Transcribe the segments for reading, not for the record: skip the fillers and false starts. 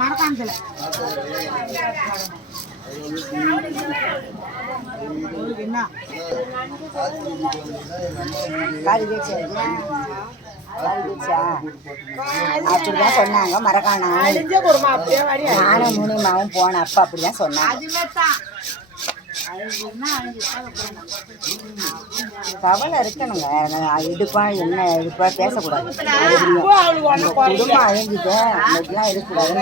மரக்காணத்துல என்ன அப்படிதான் சொன்னாங்க. மரக்காணம் நானும் முனிமாவும் போன அப்ப அப்படிதான் சொன்னாங்க. கவலை இருக்கணுங்க. இடுப்பா என்ன இடுப்பா பேசக்கூடாது. குடும்பம் அழிஞ்சுட்டேன் இன்னைக்கெல்லாம் இருக்கக்கூடாது.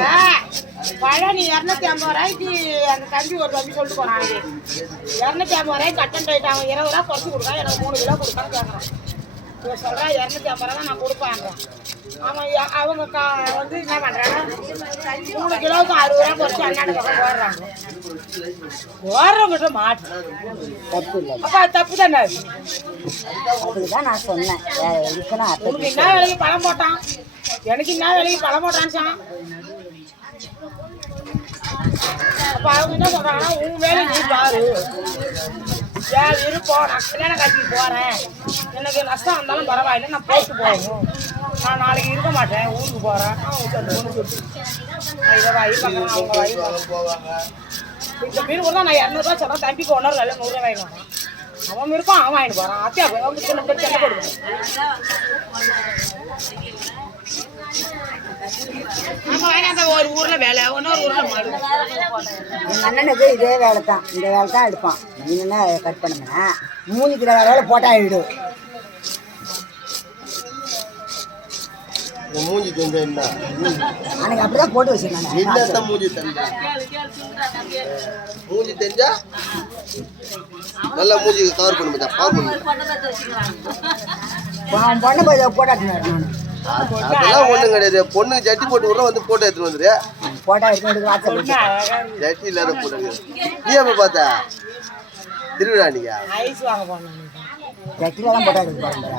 பழனி 250 ரூபாய்க்கு அந்த தம்பி ஒரு தம்பி சொல்லிட்டு போனாங்க. 250 ரூபாய்க்கு கட்டன் ரைட் அவன் 20 ரூபா குறைச்சி கொடுக்கான். எனக்கு 3 கிலோ கொடுக்கான்னு கேட்குறான். இவன் சொல்கிறா 250 ரூபா நான் கொடுப்பேன். அவன் அவங்க வந்து என்ன பண்ணுறாங்க, 3 கிலோவுக்கு 60 ரூபா குறைச்சி அண்ணாண்டு பக்கம் போடுறாங்க. போடுறவங்கிட்ட மாட்டு தப்பு இல்லை. அப்போ அது தப்பு தானே. அதுதான் நான் சொன்னேன். உனக்கு என்ன வேலைக்கு பழம் போட்டான், எனக்கு என்ன வேலைக்கு பழம் போட்டான்ச்சான். அப்போ அவங்க என்ன சொல்கிறாங்கன்னா, உன் வேலை நீ பாரு, ஏன் விருப்பம், நான் கல்யாணம் கட்டிக்கு போகிறேன், எனக்கு நஷ்டம் வந்தாலும் பரவாயில்லை, நான் போட்டு போகணும், நான் நாளைக்கு இருக்க மாட்டேன், ஊருக்கு போகிறேன், நான் இதை வாங்கி பார்க்குறேன், அவங்க வாங்கி இந்த மீன் கூட நான் 200 ரூபா சொன்னால் தம்பிக்கு 1 நல்ல 100 ரூபா வாங்கிடுவான். அவன் விருப்பம் அவன் வாங்கிட்டு போகிறான். அத்தியா அவங்க சின்ன பேர் செல்ல போடுவேன். ஒரு ஊர்ல வேலை, இன்னொரு ஊர்ல மாடு. எங்கள் அண்ணனுக்கு இதே வேலை தான், இந்த வேலை தான் எடுப்பான். மீன் கட் பண்ணுங்கன்னா 3 கிலோ வேலை போட்டா ஆயிடும். மூஞ்சி தந்தா அன்னைக்கு அப்படிதான் போட்டு வச்சிருந்தாங்க. மூஞ்சி தெரிஞ்சா நல்லா மூஞ்சி கவர் பண்ண கவர் பண்ண பொண்ணை போய் போட்டாட்டினாரு. அதெல்லாம் ஒண்ணும் கிடையாது. பொண்ணுக்கு ஜட்டி போட்டு விட்ற வந்து போட்டோ எடுத்துட்டு வந்துரு. போட்டோ எடுத்து ஜட்டி இல்லாத போட்டோ நீ எப்ப பார்த்தா திருவிழா? நீங்க ஐஸ் வாங்க போனேன். ஜட்டில தான் போட்டோ எடுத்து பாருங்க.